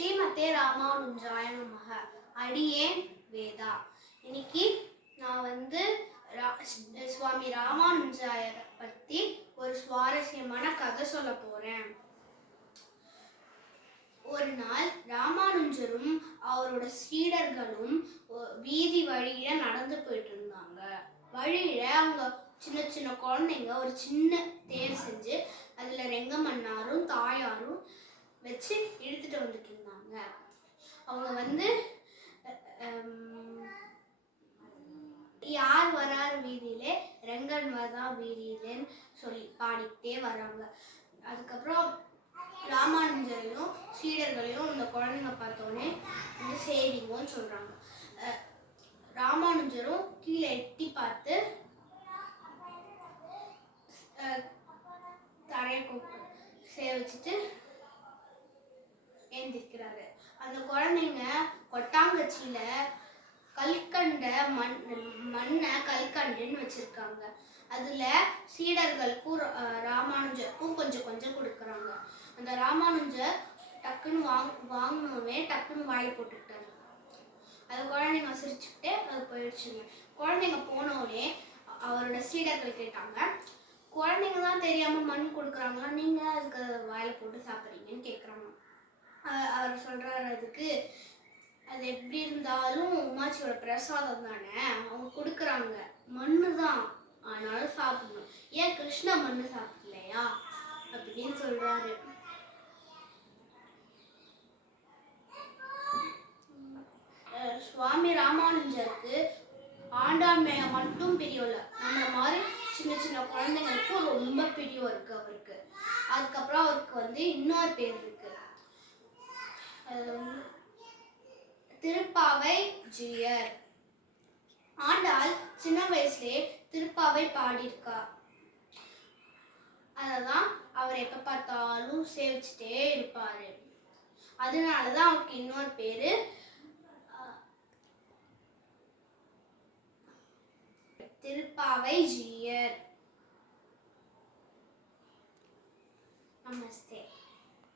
ஸ்ரீமதே ராமானுஜாய நமஹ. அடியேன் வேதா. இன்னைக்கு நான் சுவாமி ராமானுஜாயரை பற்றி ஒரு சுவாரஸ்யமான கதை சொல்ல போறேன். ஒரு நாள் ராமானுஜரும் அவரோட சீடர்களும் வீதி வழியில நடந்து போயிட்டு இருந்தாங்க. வழியில அவங்க சின்ன சின்ன குழந்தைங்க ஒரு சின்ன தேர் செஞ்சு அதுல ரெங்கமன்னாரும் தாயாரும் வச்சு இழுத்துட்டு வந்துட்டு இருந்தாங்க. அவங்க யார் வரார் வீதியிலே ரெங்கன் வரா வீதியிலேன்னு சொல்லி பாடிக்கிட்டே வராங்க. அதுக்கப்புறம் ராமானுஜரையும் சீடர்களையும் இந்த குழந்தைங்க பார்த்தோன்னே சேவிங்கன்னு சொல்றாங்க. ராமானுஜரும் கீழே எட்டி பார்த்து தரையை சேவிச்சுட்டு ஏந்திருக்கிறாரு. அந்த குழந்தைங்க கொட்டாங்கச்சியில கல்கண்ட மண்ணை கல்கண்டுன்னு வச்சிருக்காங்க. அதுல சீடர்களுக்கும் ராமானுஜருக்கும் கொஞ்சம் கொஞ்சம் கொடுக்குறாங்க. அந்த ராமானுஜர் டக்குன்னு வாங்கினோமே டக்குன்னு வாயை போட்டுக்கிட்டாரு. அது குழந்தைங்க சிரிச்சுக்கிட்டே அது போயிடுச்சுங்க. குழந்தைங்க போனோடனே அவரோட சீடர்கள் கேட்டாங்க, குழந்தைங்க தான் தெரியாம மண் கொடுக்குறாங்களா, நீங்க அதுக்கு வாயில போட்டு சாப்பிட்றீங்கன்னு கேட்குறாங்க. அவர் சொல்றாரு, அதுக்கு அது எப்படி இருந்தாலும் உமாச்சியோட பிரசாதம் தானே, அவங்க கொடுக்குறாங்க, மண்ணு தான், ஆனாலும் சாப்பிடணும், ஏன் கிருஷ்ண மண்ணு சாப்பிடலையா அப்படின்னு சொல்றாரு. சுவாமி ராமானுஜருக்கு ஆண்டாள் மேல மட்டும் பிரியம் இல்லை, நம்ம மாதிரி சின்ன சின்ன குழந்தைங்களுக்கும் ரொம்ப பிரியம் இருக்கு அவருக்கு. அதுக்கப்புறம் அவருக்கு இன்னொரு பேர் இருக்கு, திருப்பாவை ஜீயர். ஆண்டாள் சின்ன வயசுலயே திருப்பாவை பாடியிருக்கா. அததான் அவர் எப்ப பார்த்தாலும் சேவிச்சுட்டே இருப்பாரு. அதனாலதான் அவருக்கு இன்னொரு பேரு திருப்பாவை ஜீயர். நமஸ்தே.